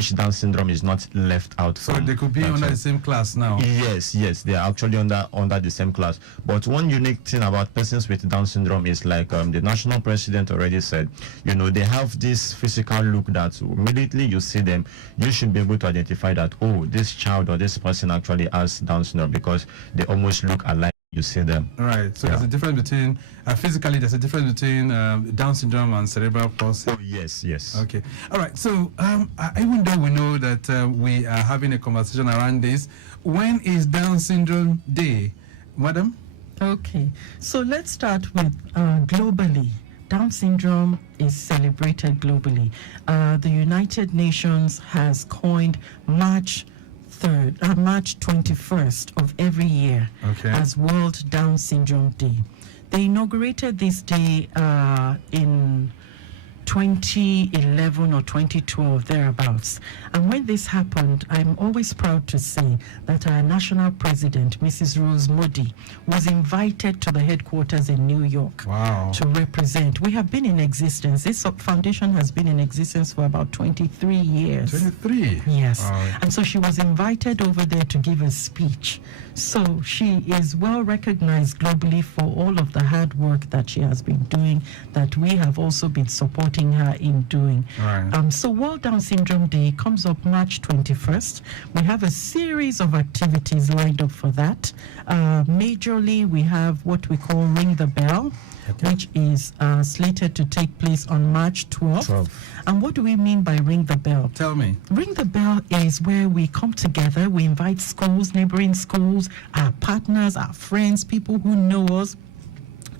which Down syndrome is not left out so from. they could be under the same class now. Yes, they are actually under the same class. But one unique thing about persons with Down syndrome is, like the national president already said, they have this physical look that immediately you see them, you should be able to identify that, oh, this child or this person actually has Down syndrome, because they almost look alike. You see them. Right. So there's a difference between physically. There's a difference between Down syndrome and cerebral palsy. Oh yes. Okay. All right. So even though we know that we are having a conversation around this, when is Down syndrome Day, madam? Okay. So let's start with globally. Down syndrome is celebrated globally. The United Nations has coined March 21st of every year as World Down Syndrome Day. They inaugurated this day in 2011 or 2012, thereabouts. And when this happened, I'm always proud to say that our national president, Mrs. Rose Modi, was invited to the headquarters in New York to represent. We have been in existence. This foundation has been in existence for about 23 years. 23? Yes. And so she was invited over there to give a speech. So she is well recognized globally for all of the hard work that she has been doing, that we have also been supporting her in doing. So World Down Syndrome Day comes up March 21st. We have a series of activities lined up for that. Majorly, we have what we call Ring the Bell, which is slated to take place on March 12th. And what do we mean by Ring the Bell? Tell me. Ring the Bell is where we come together, we invite schools, neighboring schools, our partners, our friends, people who know us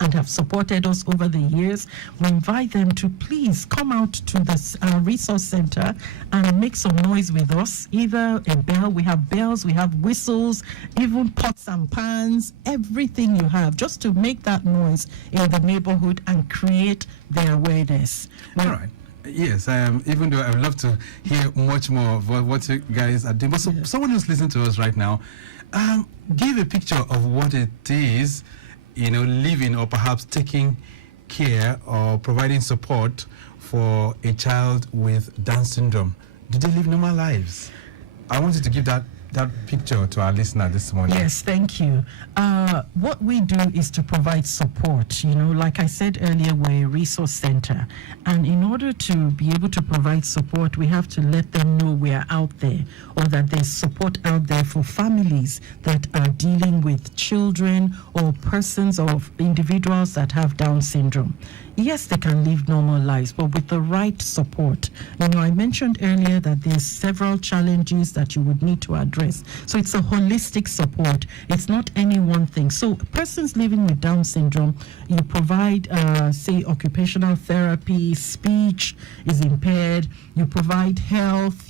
and have supported us over the years. We invite them to please come out to this resource center and make some noise with us. Either a bell, we have bells, we have whistles, even pots and pans, everything you have, just to make that noise in the neighborhood and create the awareness. All right. Yes, even though I would love to hear much more of what you guys are doing. But someone who's listening to us right now, give a picture of what it is, living or perhaps taking care or providing support for a child with Down syndrome. Do they live normal lives? I want you to give that picture to our listener this morning. Yes, thank you. What we do is to provide support. Like I said earlier, we're a resource center. And in order to be able to provide support, we have to let them know we're out there, or that there's support out there for families that are dealing with children or persons or individuals that have Down syndrome. Yes, they can live normal lives, but with the right support. I mentioned earlier that there's several challenges that you would need to address. So it's a holistic support. It's not any one thing. So persons living with Down syndrome, you provide, say, occupational therapy, speech is impaired. You provide health,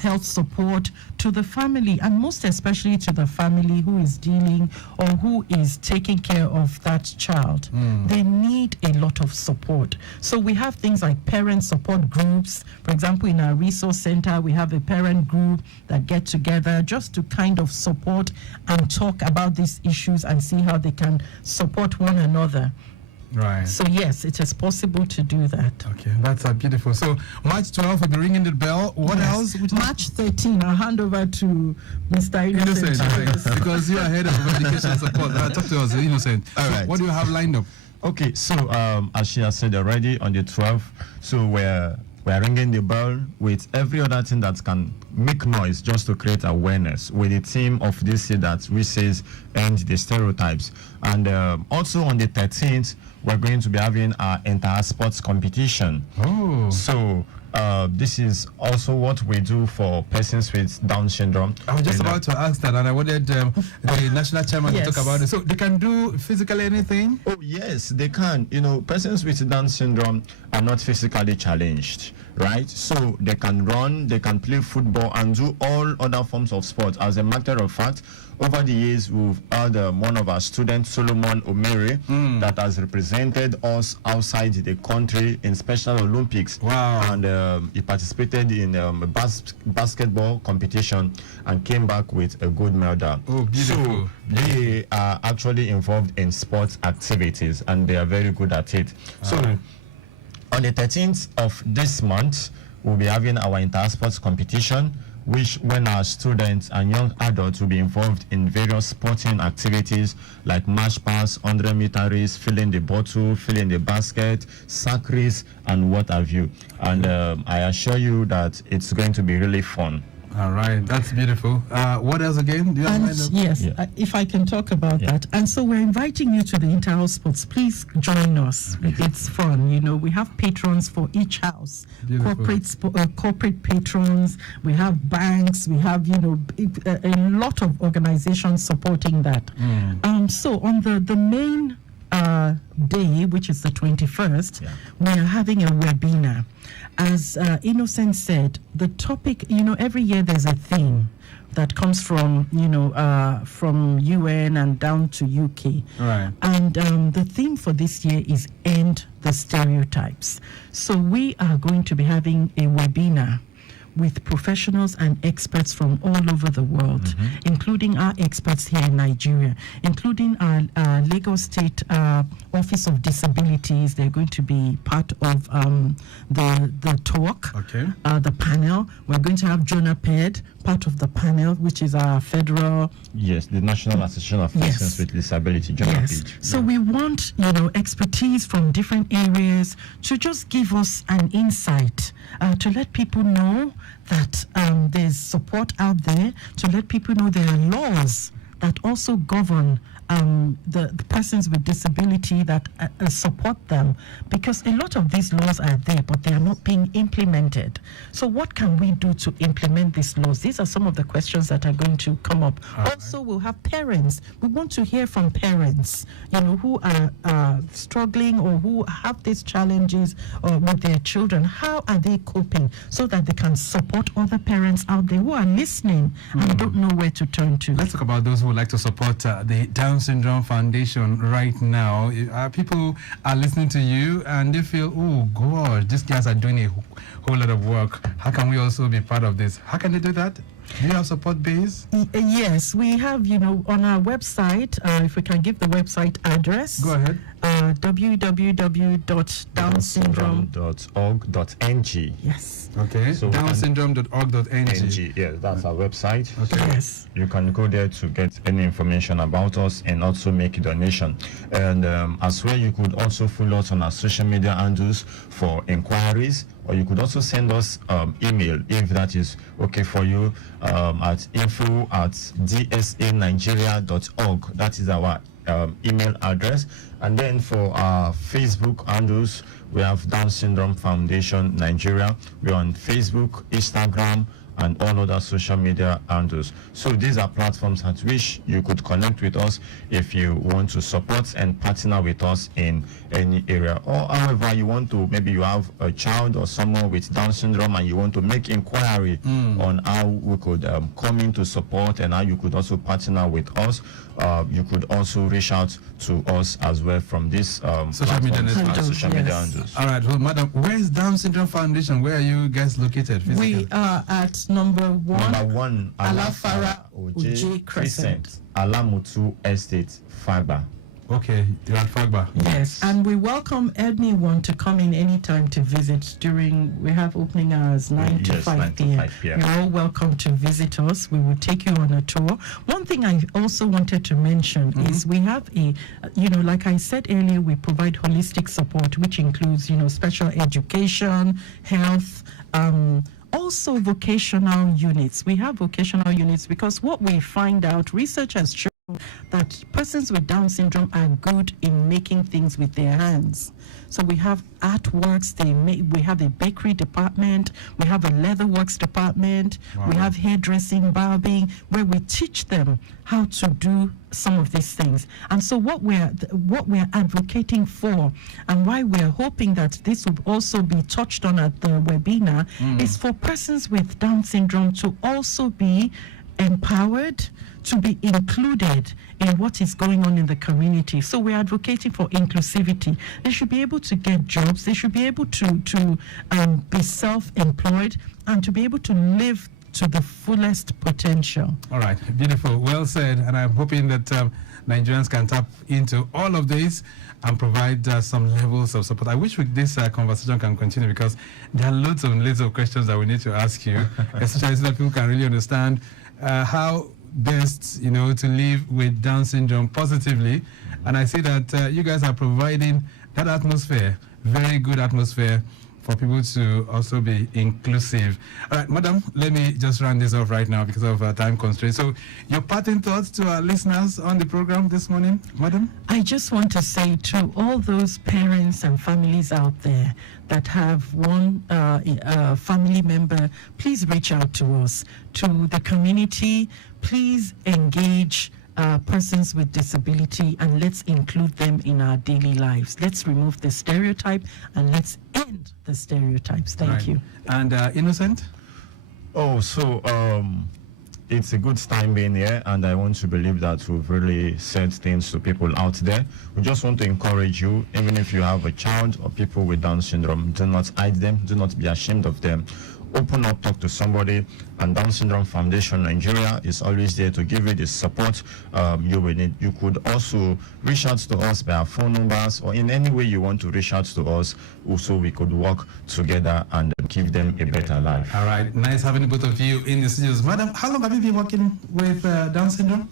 health support to the family, and most especially to the family who is dealing or who is taking care of that child. They need a lot of support. So we have things like parent support groups. For example, in our resource center, we have a parent group that get together just to kind of support and talk about these issues and see how they can support one another. Right. So yes, it is possible to do that. Okay, that's beautiful. So March 12th, we'll be ringing the bell. What else? March 13, I'll hand over to Mr. Innocent. Because you are head of education support. Talk to us, Innocent. All right. What do you have lined up? Okay, so as she has said already, on the 12th, so we're ringing the bell with every other thing that can make noise just to create awareness, with the theme of this year that we says end the stereotypes. And also on the 13th, we're going to be having our entire sports competition. So this is also what we do for persons with Down syndrome. I was just about to ask that, and I wanted the national chairman to talk about it. So they can do physically anything? Oh yes, they can. Persons with Down syndrome are not physically challenged, right? So they can run, they can play football, and do all other forms of sports. As a matter of fact, over the years, we've had one of our students, Solomon Omeri, that has represented us outside the country in Special Olympics. Wow. And he participated in a basketball competition and came back with a gold medal. Oh, beautiful. So they are actually involved in sports activities, and they are very good at it. So on the 13th of this month, we'll be having our inter-sports competition, which when our students and young adults will be involved in various sporting activities like march pass, 100-meter race, filling the bottle, filling the basket, sack race, and what have you. And I assure you that it's going to be really fun. All right, that's beautiful. What else again? Do you have And yes, if I can talk about that. And so we're inviting you to the inter-house sports. Please join us. It's fun. You know, we have patrons for each house. Corporate patrons. We have banks. We have, you know, a lot of organizations supporting that. So on the main day, which is the 21st, we are having a webinar. As Innocent said, the topic, you know, every year there's a theme that comes from, you know, from UN and down to UK. Right. And the theme for this year is End the Stereotypes. So we are going to be having a webinar with professionals and experts from all over the world, including our experts here in Nigeria, including our Lagos State Office of Disabilities. They're going to be part of the talk, the panel. We're going to have Jonah Ped, part of the panel, which is our federal... Yes, the National Association of Persons with Disability, Jonah Ped. So we want, you know, expertise from different areas to just give us an insight, to let people know that there's support out there, to let people know there are laws that also govern the persons with disability that support them, because a lot of these laws are there, but they are not being implemented. So what can we do to implement these laws? These are some of the questions that are going to come up. Also, we'll have parents. We want to hear from parents, you know, who are struggling or who have these challenges with their children. How are they coping so that they can support other parents out there who are listening and don't know where to turn to? Let's talk about those who would like to support the Down Syndrome Foundation right now. People are listening to you and they feel, oh God, these guys are doing a whole lot of work. How can we also be part of this? How can they do that? Do you have support base? Yes, we have, you know, on our website, if we can give the website address. Go ahead. www.downsyndrome.org.ng. Yes. Okay. So downsyndrome.org.ng. Yes, that's our website. Okay. Yes. You can go there to get any information about us and also make a donation. And as well, you could also follow us on our social media handles for inquiries, or you could also send us email if that is okay for you, at info@dsanigeria.org. That is our email address. And then for our Facebook handles, we have Down Syndrome Foundation Nigeria. We're on Facebook, Instagram, and all other social media handles. So these are platforms at which you could connect with us if you want to support and partner with us in any area. Or however you want to, maybe you have a child or someone with Down syndrome and you want to make inquiry on how we could come in to support and how you could also partner with us. You could also reach out to us as well from this social media handles. All right, well, madam, where is Down Syndrome Foundation? Where are you guys located physically? We are at number one Alafara Oje Crescent, Alamutu Estate, Fagba. Okay, you're at Fagba. Yes, and we welcome anyone to come in anytime to visit we have opening hours 9 to 5 p.m. You're all welcome to visit us. We will take you on a tour. One thing I also wanted to mention is we have like I said earlier, we provide holistic support, which includes, special education, health, also vocational units. We have vocational units because what we find out, research has shown that persons with Down syndrome are good in making things with their hands. So we have artworks, we have a bakery department, we have a leatherworks department, we have hairdressing, barbing, where we teach them how to do some of these things. And so what we're advocating for, and why we're hoping that this will also be touched on at the webinar, is for persons with Down syndrome to also be empowered, to be included in what is going on in the community. So we're advocating for inclusivity. They should be able to get jobs. They should be able to be self-employed and to be able to live to the fullest potential. All right, beautiful, well said, and I'm hoping that Nigerians can tap into all of this and provide some levels of support. I wish this conversation can continue, because there are loads of questions that we need to ask you, especially so that people can really understand how best, to live with Down syndrome positively. And I see that you guys are providing that atmosphere, very good atmosphere, for people to also be inclusive. All right, madam, let me just round this off right now because of time constraints. So, your parting thoughts to our listeners on the program this morning, madam? I just want to say to all those parents and families out there that have one family member, please reach out to us. To the community, please engage persons with disability, and let's include them in our daily lives. Let's remove the stereotype and let's end the stereotypes. Thank you. And Innocent? Oh, so it's a good time being here, and I want to believe that we've really said things to people out there. We just want to encourage you, even if you have a child or people with Down syndrome, do not hide them, do not be ashamed of them. Open up, talk to somebody, and Down Syndrome Foundation Nigeria is always there to give you the support you will need. You could also reach out to us by our phone numbers, or in any way you want to reach out to us, so we could work together and give them a better life. All right, nice having both of you in the studios. Madam, how long have you been working with Down Syndrome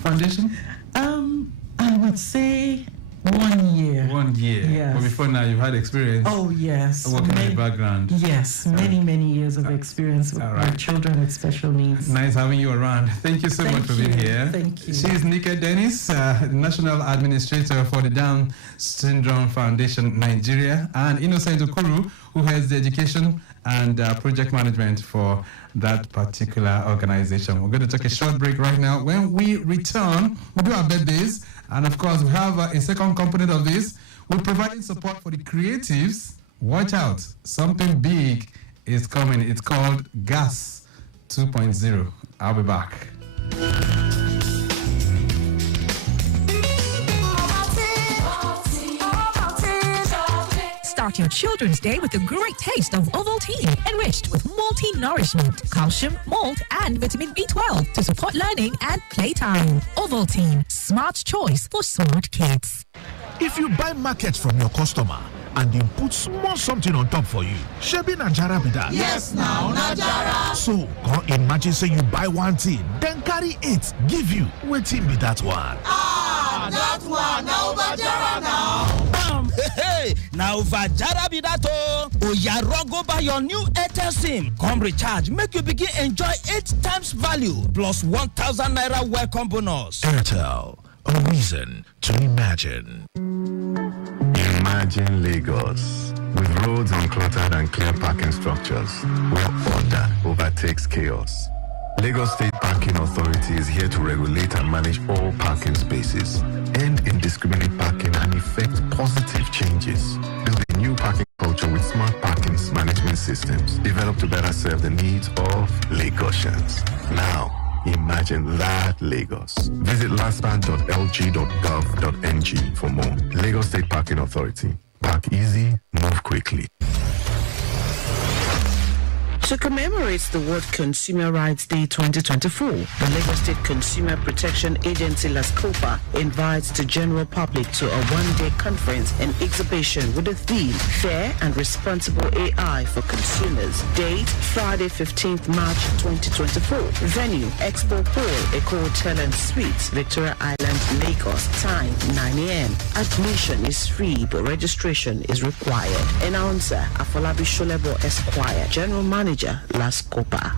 Foundation? I would say 1 year. 1 year. Yes. But before now, you've had experience. Oh, yes. Working in the background. Yes, many years of experience with children with special needs. Nice having you around. Thank you so much for being here. Thank you. She's Nika Dennis, National Administrator for the Down Syndrome Foundation Nigeria, and Innocent Okuru, who has the education and project management for that particular organization. We're going to take a short break right now. When we return, we'll do our birthdays. And of course, we have a second component of this. We're providing support for the creatives. Watch out, something big is coming. It's called Gas 2.0. I'll be back. Start your children's day with a great taste of Ovaltine, enriched with multi-nourishment, calcium, malt, and vitamin B12 to support learning and playtime. Ovaltine, smart choice for smart kids. If you buy market from your customer and you put small something on top for you, shebi Najara be that. Yes, now Najara. So, come imagine say you buy one thing, then carry 8, give you. Wetin be that one? Ah, that one now Najara now. Hey, now Vajara be that Oya go buy your new Airtel SIM. Come recharge, make you begin enjoy 8 times value plus 1,000 naira welcome bonus. Airtel, a reason to imagine. Imagine Lagos with roads uncluttered and clear parking structures where order overtakes chaos. Lagos State Parking Authority is here to regulate and manage all parking spaces, end indiscriminate parking, and effect positive changes. Build a new parking culture with smart parking management systems developed to better serve the needs of Lagosians. Now, imagine that Lagos. Visit lastban.lg.gov.ng for more. Lagos State Parking Authority. Park easy, move quickly. To commemorate the World Consumer Rights Day 2024, the Lagos State Consumer Protection Agency LASCOPA invites the general public to a one-day conference and exhibition with the theme Fair and Responsible AI for Consumers. Date Friday 15th March 2024. Venue Expo Hall, Eco Hotel and Suites, Victoria Island, Lagos. Time 9 a.m. Admission is free, but registration is required. Announcer Afolabi Sholebo Esquire, General Manager LASCOPA.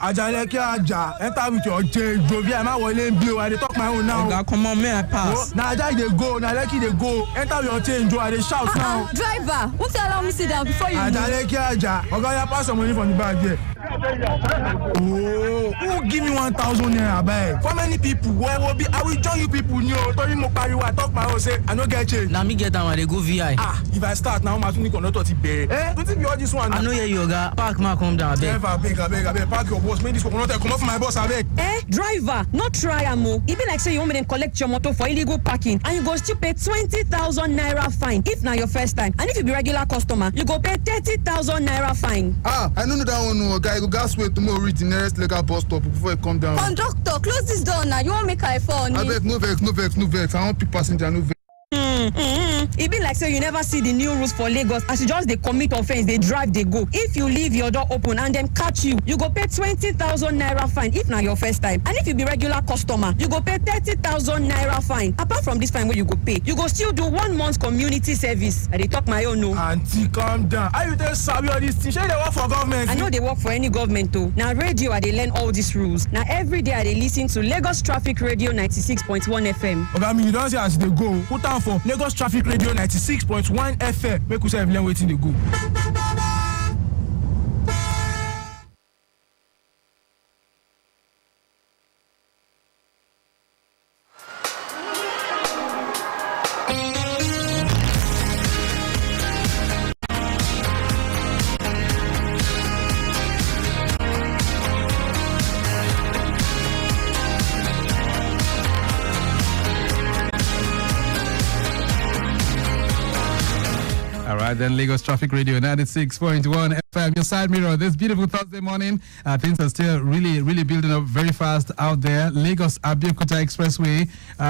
Ajaleke Aja, enter with your change. Jovi, I'm not willing to I talk my own now. Oga, come on, may I pass? Now Aja they go, now Leki they go. Enter with your change, Joe. I shout now. Driver, won't you allow me sit down before you? Ajaleke Aja, Oga, you pass some money from the bag here. Oh, who give me 1,000 naira, beg? For many people, I will join you people new. Tori mo pariwo, I talk my own say I no get change. Na me get am, I dey go VI. If I start now, my tuni conductor ti bere. Wetin be all this one? I no hear you, oga. Park ma come down, abeg. Abeg, park your boss. Make this conductor come off my boss, abeg. Driver, no try am o. E be like say you want me to collect your motor for illegal parking and you go still pay 20,000 naira fine if na your first time. And if you be regular customer, you go pay 30,000 naira fine. I no know that one, no, guy. You go gas wait tomorrow reach the nearest legal bus stop before you come down. Conductor, close this door now. You want make I fall? Abeg, no vex. I want pick passenger, no vex. E be like say you never see the new rules for Lagos as you just dey commit offence dey drive dey go. If you leave your door open and dem catch you, you go pay 20,000 naira fine if na your first time. And if you be regular customer, you go pay 30,000 naira fine. Apart from this fine wey you go pay, you go still do 1 month community service. I dey talk my own o. Aunty, calm down. How you dey sabi all this thing? Shey you dey work for government? I no dey work for any government o. Na radio I dey learn all these rules. Na every day I dey lis ten to Lagos Traffic Radio 96.1 FM. Oga, me you don see as e dey go. Put am for Lagos Traffic Radio 96.1 FM. Make we sef learn wetin dey go. Then Lagos Traffic Radio 96.1 FM, your side mirror. This beautiful Thursday morning, things are still really building up very fast out there. Lagos Abeokuta Expressway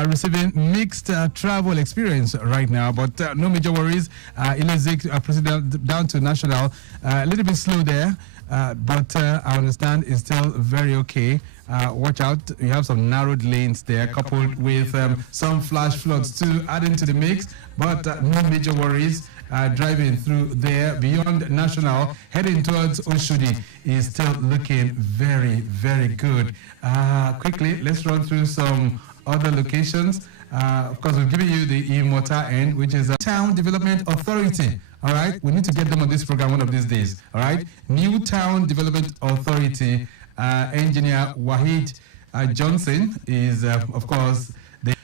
receiving mixed travel experience right now, but no major worries. Ilezik proceeded down to National, a little bit slow there, but I understand it's still very okay. Watch out, you have some narrowed lanes there, coupled with some flash floods too, adding to the mix, but no major worries. Driving through there beyond National, heading towards Oshodi is still looking very good. Quickly, let's run through some other locations. Of course, we've given you the Imota end, which is a Town Development Authority. All right, we need to get them on this program one of these days. All right, New Town Development Authority. Engineer Wahid Johnson is, of course, the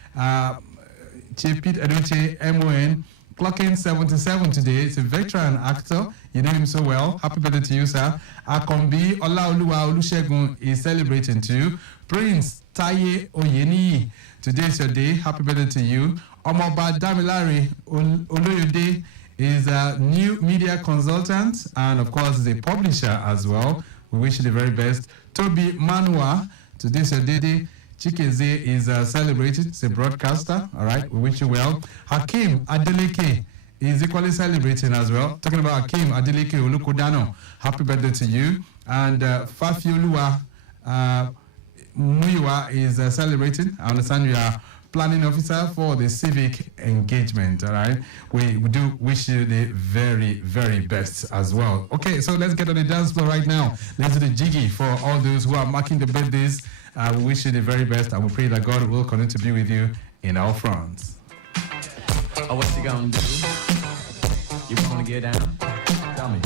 Chief Pete Aduche MON. Clocking 77 today. It's a veteran actor. You know him so well. Happy birthday to you, sir. Akombi Olaoluwa Olusegun is celebrating too. Prince Taye Oyeni. Today is your day. Happy birthday to you. Omoba Damilare Oloyode is a new media consultant and, of course, is a publisher as well. We wish you the very best. Toby Manua. Today is your day. Chikeze is celebrated. It's a broadcaster. All right, we wish you well. Hakim Adeleke is equally celebrating as well. Talking about Hakim Adeleke Olukodano. Happy birthday to you. And Fafioluwa Muyiwa is celebrating. I understand you are planning officer for the civic engagement. All right, we do wish you the very best as well. Okay, so let's get on the dance floor right now. Let's do the jiggy for all those who are marking the birthdays. We wish you the very best, and we pray that God will continue to be with you in all fronts. What you gonna do? You wanna get down? Tell me.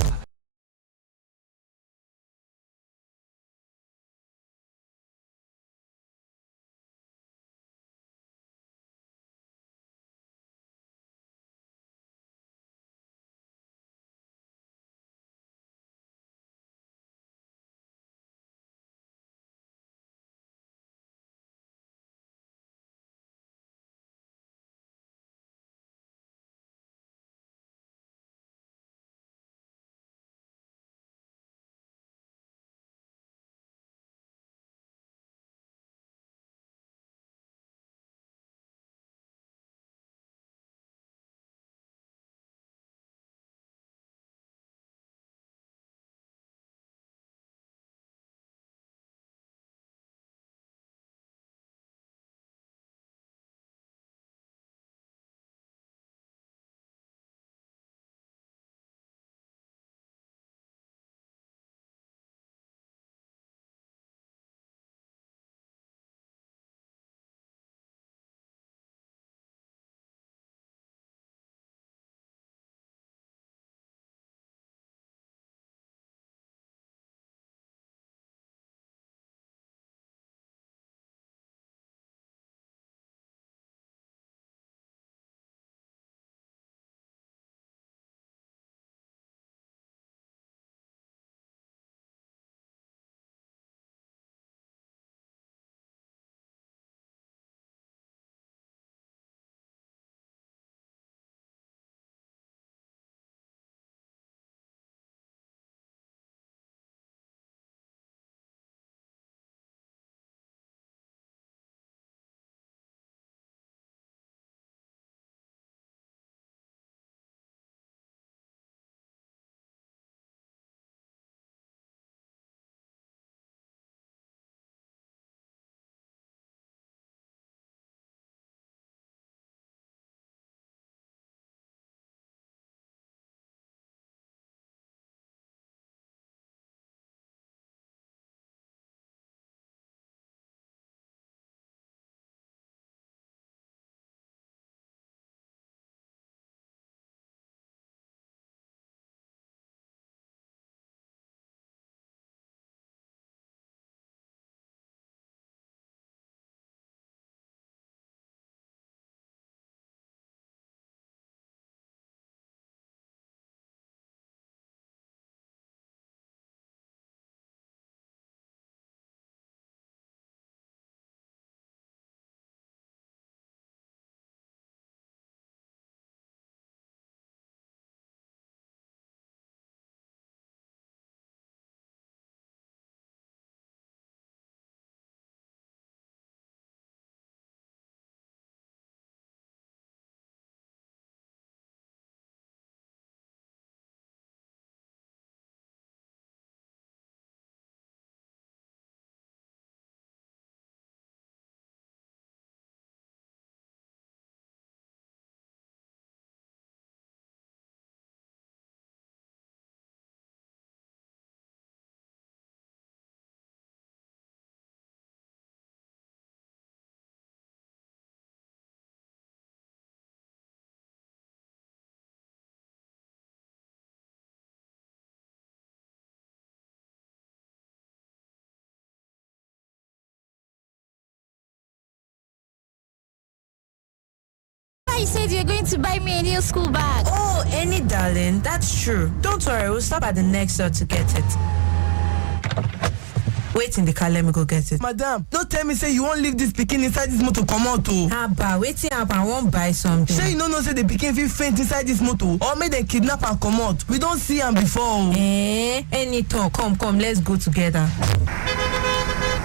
you said you were going to buy me a new school bag. Oh, Annie, darling, that's true. Don't worry, we'll stop at the next store to get it. Wait in the car, let me go get it. Madam, don't tell me say you won't leave this pikin inside this motor come out too. Waiting up, I won't buy something. Say you no know say the pikin fit faint inside this motor or make them kidnap and come out. We don't see him before. Any talk, come, let's go together.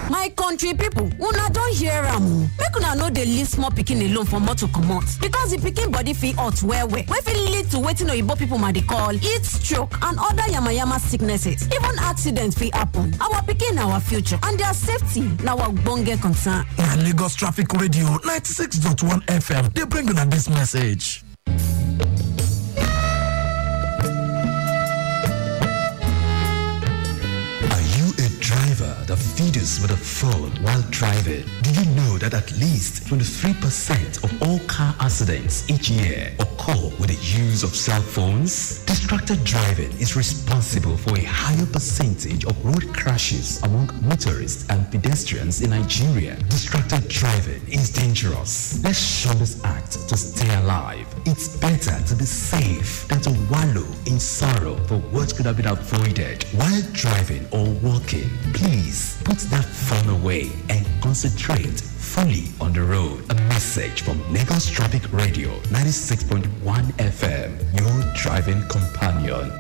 My country people, una don hear am. Make una no dey leave small pikin alone for motor comot because the pikin body fit hot well. Wey fit lead to wetin oyibo people ma dey call heat stroke and other yamayama sicknesses. Even accidents fit happen. Our pikin na our future and their safety na our ogbonge concern. Na Lagos Traffic Radio 96.1 FM dey bring una this message. Driver that feeds with a phone while driving. Do you know that at least 23% of all car accidents each year occur with the use of cell phones? Distracted driving is responsible for a higher percentage of road crashes among motorists and pedestrians in Nigeria. Distracted driving is dangerous. Let's shun this act to stay alive. It's better to be safe than to wallow in sorrow for what could have been avoided while driving or walking. Please put that phone away and concentrate fully on the road. A message from Lagos Traffic Radio 96.1 FM, your driving companion.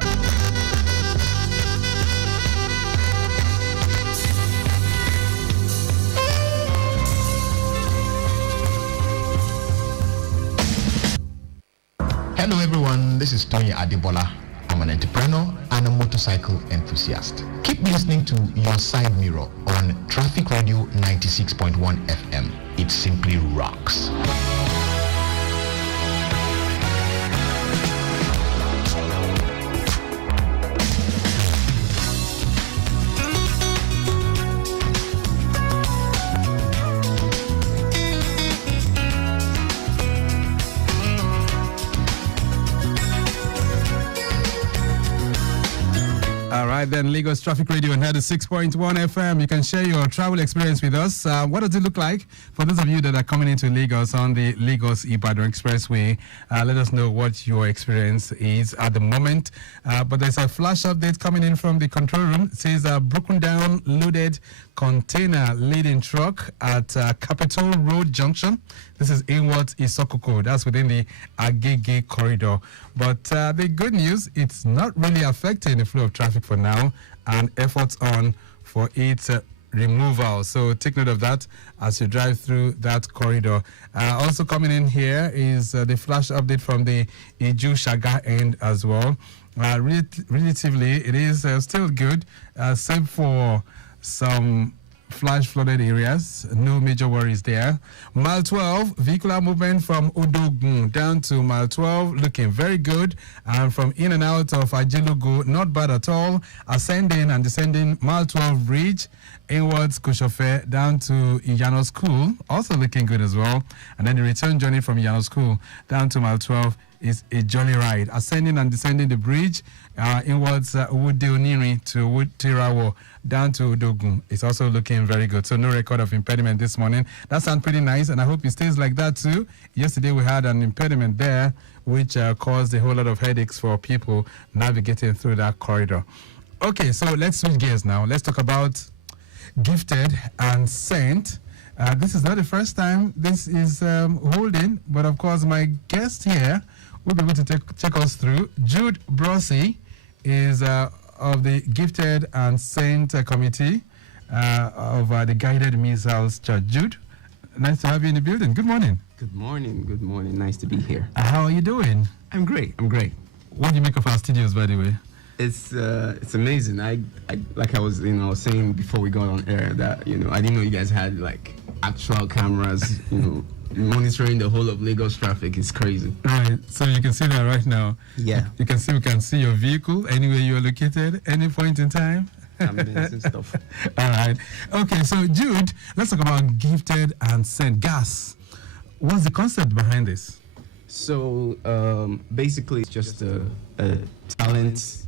Hello everyone, this is Tony Adibola. I'm an entrepreneur and a motorcycle enthusiast. Keep listening to Your Side Mirror on Traffic Radio 96.1 FM. It simply rocks. Then Lagos Traffic Radio and 96.1 FM. You can share your travel experience with us. What does it look like for those of you that are coming into Lagos on the Lagos-Ibadan Expressway? Let us know what your experience is at the moment. But there's a flash update coming in from the control room. It says broken down loaded container leading truck at Capitol Road Junction. This is inwards Isokoko. That's within the Agege corridor. But the good news, it's not really affecting the flow of traffic for now, and efforts on for its removal. So take note of that as you drive through that corridor. Also coming in here is the flash update from the Iju Shaga end as well. Relatively, it is still good, save for some flash flooded areas. No major worries there. Mile 12, vehicular movement from Odogun down to Mile 12 looking very good. And from in and out of Ajelogo, not bad at all. Ascending and descending Mile 12 bridge inwards Koshofe down to Iyano School, also looking good as well. And then the return journey from Iyano School down to Mile 12 is a jolly ride. Ascending and descending the bridge inwards Wodeoniri to Wutirawo down to Udogun. It's also looking very good. So no record of impediment this morning. That sounds pretty nice, and I hope it stays like that too. Yesterday we had an impediment there, which caused a whole lot of headaches for people navigating through that corridor. Okay, so let's switch gears now. Let's talk about Gifted and Sent. This is not the first time this is holding, but of course my guest here will be able to take us through. Jude Brossi is of the Gifted and Saint Committee of the Guided Missiles Church. Jude, nice to have you in the building. Good morning. Good morning. Good morning. Nice to be here. How are you doing? I'm great. What do you make of our studios, by the way? It's amazing. I like I was saying before we got on air that I didn't know you guys had like actual cameras monitoring the whole of Lagos traffic. Is crazy. Right. So you can see that right now. Yeah. We can see your vehicle anywhere you are located, any point in time. Amazing stuff. All right. Okay. So Jude, let's talk about Gifted and Sent Gas. What's the concept behind this? So basically, it's just a talent,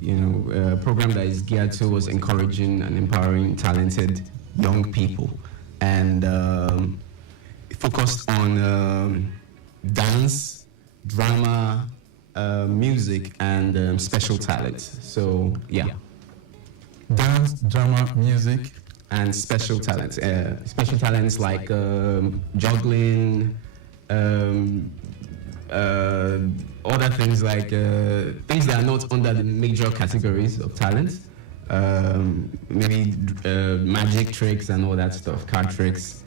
program that is geared towards encouraging and empowering talented young people, and focused on dance, drama, music, and special talent. So yeah. Dance, drama, music, and special talents. Special talents like juggling, other things like things that are not under the major categories of talent. Maybe magic tricks and all that stuff, card tricks,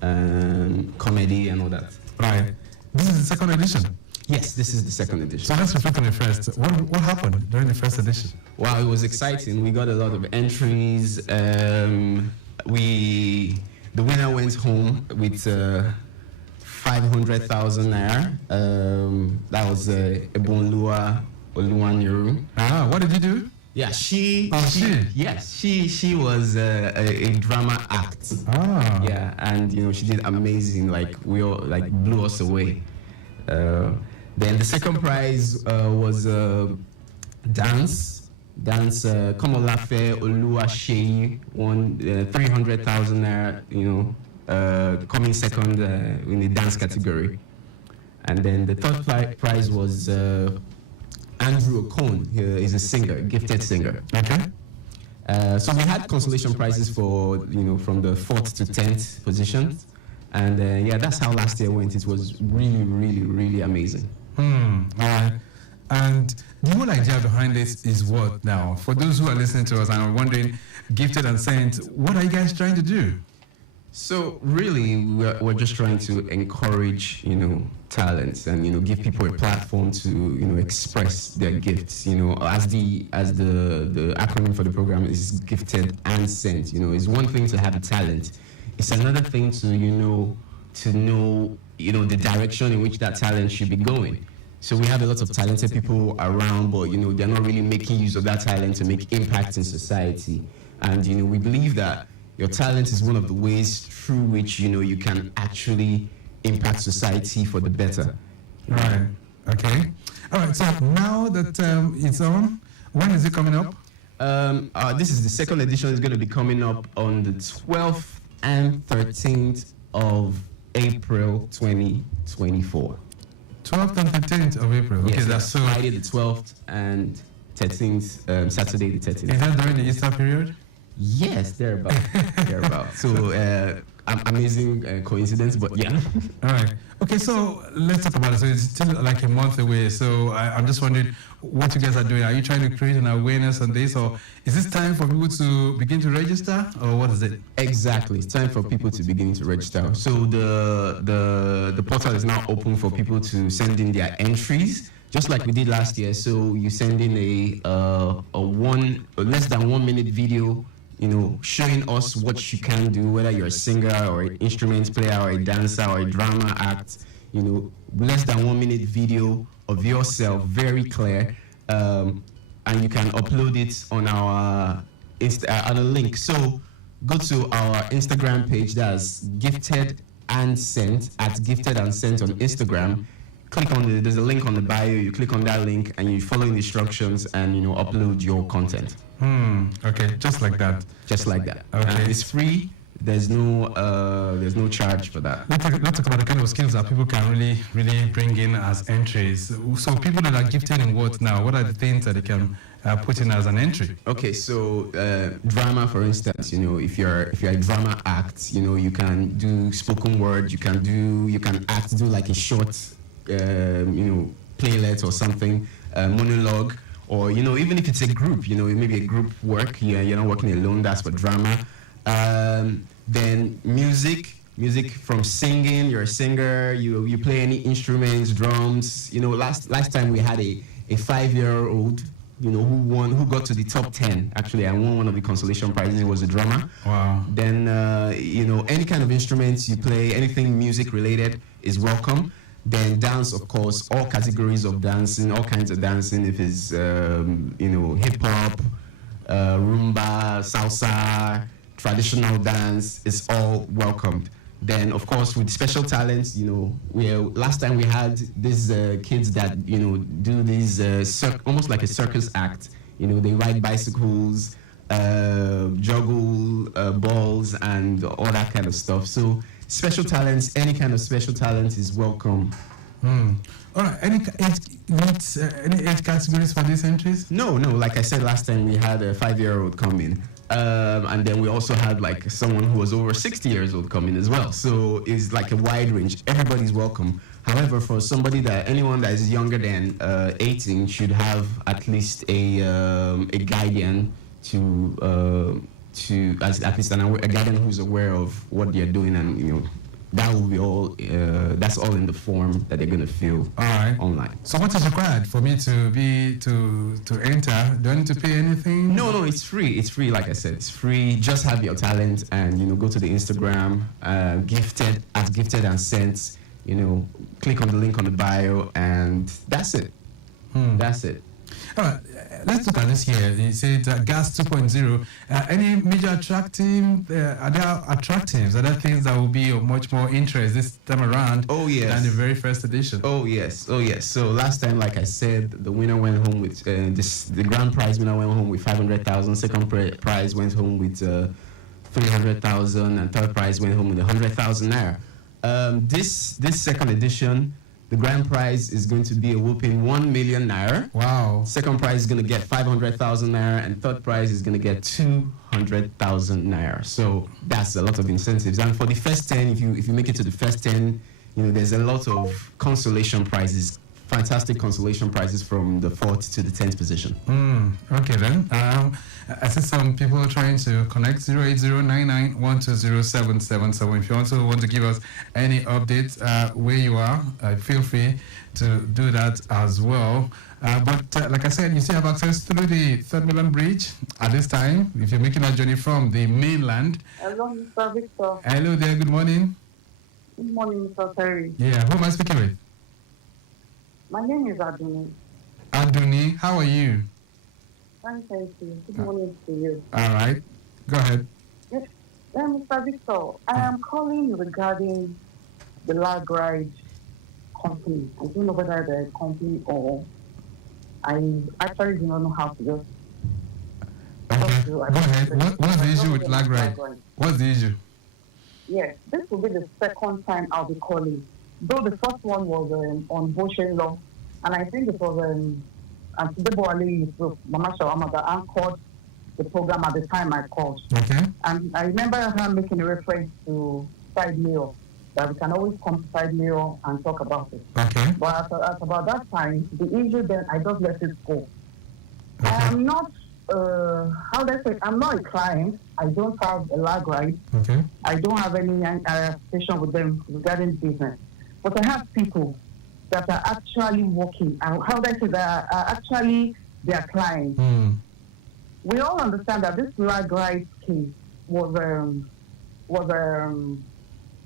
comedy and all that. Right. This is the second edition. Yes, this is the second edition. So let's reflect on the first. What happened during the first edition? Wow, it was exciting. We got a lot of entries. The winner went home with 500,000 naira. That was Ebonlua Oluwanyeru. Ah, what did you do? Yeah, she was a drama act. Ah. Yeah, and she did amazing. Like we all blew us away. Then the second prize was dance. Komolafe Oluwaseyi won 300,000 naira. Coming second in the dance category. And then the third prize was Andrew Okon. He is a singer, gifted singer. Okay. So we had consolation prizes for from the 4th to 10th position. And that's how last year went. It was really, really, really amazing. And the whole idea behind this is what now? For those who are listening to us and are wondering, Gifted and Sent, what are you guys trying to do? So really, we're just trying to encourage, talents and give people a platform to express their gifts. As the acronym for the program is Gifted and Sent. It's one thing to have a talent. It's another thing to know the direction in which that talent should be going. So we have a lot of talented people around, but they're not really making use of that talent to make impact in society. And we believe that your talent is one of the ways through which you can actually impact society for the better. Right. Okay. All right. So now that it's on, when is it coming up? This is the second edition. It's going to be coming up on the 12th and 13th of April 2024. 12th and 13th of April. Okay, Yes, that's so. Friday the 12th and 13th, Saturday the 13th. Is that during the Easter period? Yes, thereabout. So amazing coincidence, but yeah. All right. Okay, so let's talk about it. So it's still like a month away. So I'm just wondering what you guys are doing. Are you trying to create an awareness on this, or is this time for people to begin to register, or what is it? Exactly, it's time for people to begin to register. So the portal is now open for people to send in their entries, just like we did last year. So you send in a less than 1 minute video, showing us what you can do, whether you're a singer or an instrument player or a dancer or a drama act. Less than 1 minute video of yourself, very clear, and you can upload it on our on a link. So go to our Instagram page, that's Gifted and Sent, at Gifted and Sent on Instagram. Click on there's a link on the bio. You click on that link and you follow the instructions and upload your content. Okay, just like that. Just like that. Okay. And it's free. There's no charge for that. Let's talk about the kind of skills that people can really bring in as entries. So people that are gifted in what now? What are the things that they can put in as an entry? Okay, so drama, for instance, if you're a drama act, you can do spoken word. You can do like a short, playlet or something, monologue. Or even if it's a group, maybe a group work, you're not working alone, that's for drama. Then music from singing, you're a singer, you play any instruments, drums. Last time we had a 5-year-old, who got to the top 10. Actually, I won one of the consolation prizes. It was a drummer. Wow. Then any kind of instruments you play, anything music related is welcome. Then dance, of course, all categories of dancing, all kinds of dancing. If it's hip hop, rumba, salsa, traditional dance, it's all welcomed. Then, of course, with special talents, last time we had these kids that do these almost like a circus act. They ride bicycles, juggle balls, and all that kind of stuff. So special talents, any kind of special talent is welcome All right. Any age categories for these entries? No. Like I said last time, we had a 5-year-old come in. And then we also had like someone who was over 60 years old come in as well. So it's like a wide range. Everybody's welcome. However, for anyone that is younger than 18 should have at least a guardian a guardian who's aware of what they're doing, and that will be all. That's all in the form that they're gonna fill online. So what is required for me to enter? Do I need to pay anything? No, it's free. It's free. Like I said, it's free. Just have your talent and go to the Instagram, gifted and sent. Click on the link on the bio, and that's it. That's it. All right, let's look at this here. You said gas 2.0. Any major attractive? Are there attractives? Are there things that will be of much more interest this time around? Oh yes. Than the very first edition. Oh yes. So last time, like I said, the winner went home with the grand prize winner went home with 500,000. Second prize went home with 300,000, and third prize went home with 100,000 naira. This second edition, the grand prize is going to be a whooping 1 million naira. Wow. Second prize is going to get 500,000 naira, and third prize is going to get 200,000 naira. So that's a lot of incentives. And for the first 10, if you make it to the first 10, there's a lot of consolation prizes. Fantastic consolation prizes from the 4th to the 10th position. Okay then. I see some people trying to connect 08099120777. If you also want to give us any updates where you are, feel free to do that as well. But like I said, you still have access through the Third Mainland Bridge at this time. If you're making a journey from the mainland. Hello, Mr. Victor. Hello there. Good morning. Good morning, Mr. Oteri. Yeah. Who am I speaking with? My name is Aduni. Aduni, how are you? Fine, thank you. Good morning to you. All right. Go ahead. Yes, Mr. Victor, I am calling regarding the lag ride company. I don't know whether they're a company or I actually do not know how to just. Okay. Go ahead. What's the issue with lag ride? What's the issue? Yes, this will be the second time I'll be calling. Though the first one was on Boshen Law, and I think it was Antidebo Ali Mama Shawama that anchored the program at the time I called. Okay. And I remember her making a reference to side mail, that we can always come to side mail and talk about it. Okay. But at about that time, the issue then, I just let it go. Okay. I am not, I'm not a client. I don't have a lag right. Okay. I don't have any association with them regarding business. But I have people that are actually working. That are actually their clients. We all understand that this lag right case or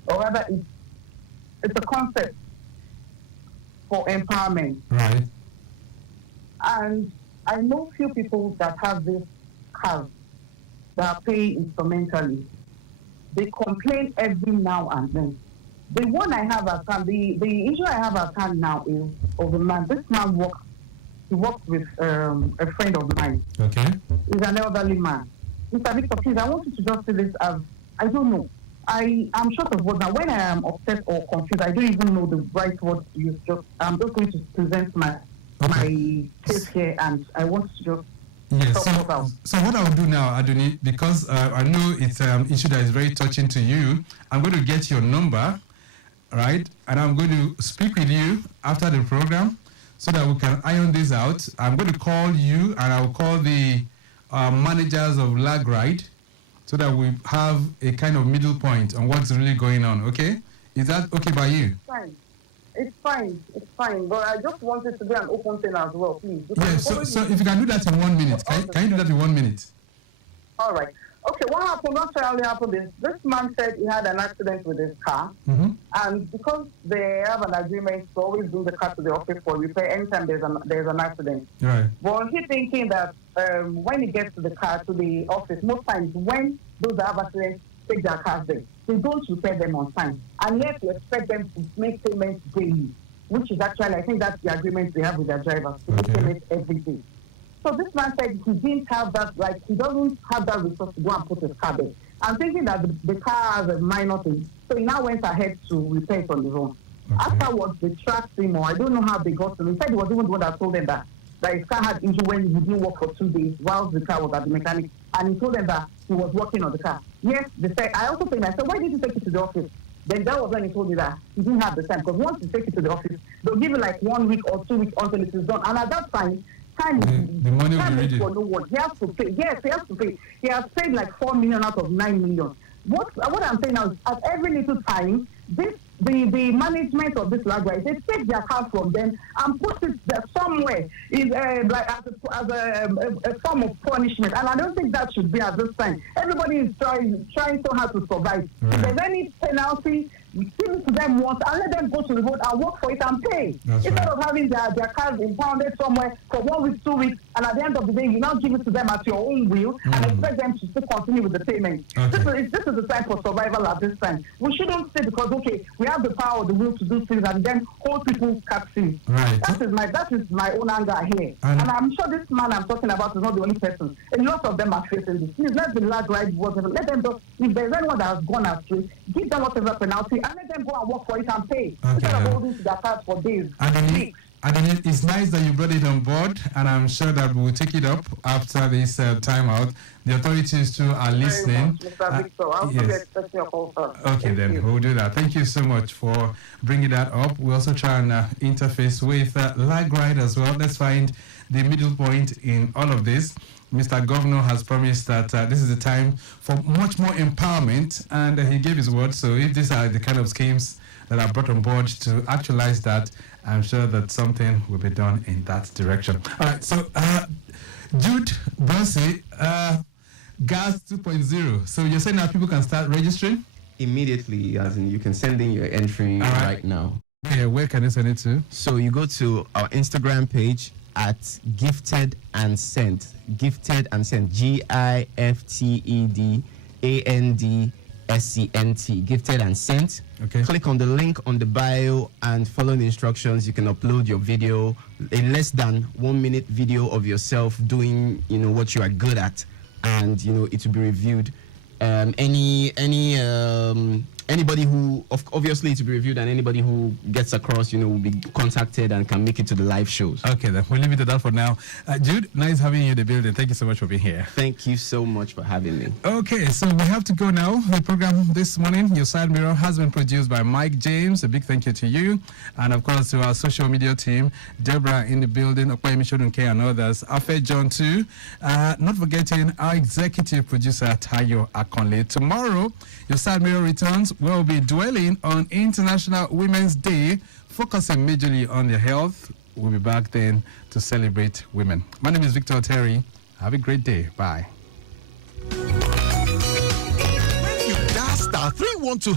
rather it's a concept for empowerment. Right. And I know few people that have this card that are paying instrumentally. They complain every now and then. The one I have at hand, the issue I have at hand now is of a man. This man works with a friend of mine. Okay. He's an elderly man. Mr. Victor, please, I want you to just see this as, I don't know. I'm short of words now. When I am upset or confused, I don't even know the right words to use. I'm just going to present my case here, and I want to just. Yes. So what I will do now, Adoni, because I know it's an issue that is very touching to you, I'm going to get your number. Right, and I'm going to speak with you after the program so that we can iron this out. I'm going to call you, and I'll call the managers of lag ride so that we have a kind of middle point on what's really going on. Okay, is that okay by you? It's fine. But I just want it to be an open thing as well, please. Yes. So if you can do that in 1 minute, can you do that in 1 minute? All right. Okay, what actually happened is this man said he had an accident with his car, and because they have an agreement to always bring the car to the office for repair anytime there's an accident. Right. But he's thinking that when he gets to the office, most times when those that have accidents take their cars there, they don't repair them on time, and yet you expect them to make payments daily, which is actually, I think that's the agreement they have with their drivers, to make payments every day. So this man said he didn't have that, he doesn't have that resource to go and put his car there. I'm thinking that the car has a minor thing. So he now went ahead to repair it on his own. Afterwards, they tracked him, or I don't know how they got to him. He said he was even the one that told them that his car had issue when he didn't work for 2 days while the car was at the mechanic. And he told them that he was working on the car. Yes, they said, I also think, I said, why did you take it to the office? Then that was when he told me that he didn't have the time. Because once you take it to the office, they'll give you like 1 week or 2 weeks until it is done. And at that time the money will be ready for no one. He has to pay. Yes, he has to pay. He has paid like 4 million out of 9 million. What I'm saying now is, at every little time, the management of this library, they take their car from them and put it there somewhere like as a form of punishment. And I don't think that should be at this time. Everybody is trying so hard to survive. Right. If there's any penalty, give it to them once and let them go to the road and work for it and pay. Instead of having their cars impounded somewhere for 1 week, 2 weeks, and at the end of the day, you now give it to them at your own will and expect them to still continue with the payment. Okay. This is the time for survival at this time. We shouldn't say because, okay, we have the power, the will to do things and then hold people captive. Right. That is my own anger here. And I'm sure this man I'm talking about is not the only person. A lot of them are facing this. Please let the lag ride whatever. Let them just, if there's anyone that has gone astray, give them whatever penalty and let them go and work for it and pay. Instead of holding to their cars for days. And it's nice that you brought it on board, and I'm sure that we will take it up after this timeout. The authorities too are listening. Mr. Victor, I'll be expecting your call, sir. Okay, then we'll do that. Thank you so much for bringing that up. We also try and interface with lag ride as well. Let's find the middle point in all of this. Mr. Governor has promised that this is the time for much more empowerment, and he gave his word. So if these are the kind of schemes that are brought on board to actualize that, I'm sure that something will be done in that direction. All right, so Jude Bossy, Gas 2.0. So you're saying that people can start registering? Immediately, as in you can send in your entry right now. Yeah, where can you send it to? So you go to our Instagram page at Gifted and Sent. Gifted and Sent. GIFTEDANDSCNT. Gifted and Sent. Okay. Click on the link on the bio and follow the instructions. You can upload your video, a less than 1 minute video of yourself doing, what you are good at, and it will be reviewed. Anybody who obviously to be reviewed, and anybody who gets across, will be contacted and can make it to the live shows. Okay, then we'll leave it at that for now. Jude, nice having you in the building. Thank you so much for being here. Thank you so much for having me. Okay, so we have to go now. The program this morning, Your Side Mirror, has been produced by Mike James. A big thank you to you, and of course to our social media team, Deborah in the building, Okwayemi Shodunke and others, Afe John too. Not forgetting our executive producer Tayo Akonle. Tomorrow, Your Side Mirror returns. We'll be dwelling on International Women's Day, focusing majorly on their health. We'll be back then to celebrate women. My name is Victor Oteri. Have a great day. Bye. When you dial *312#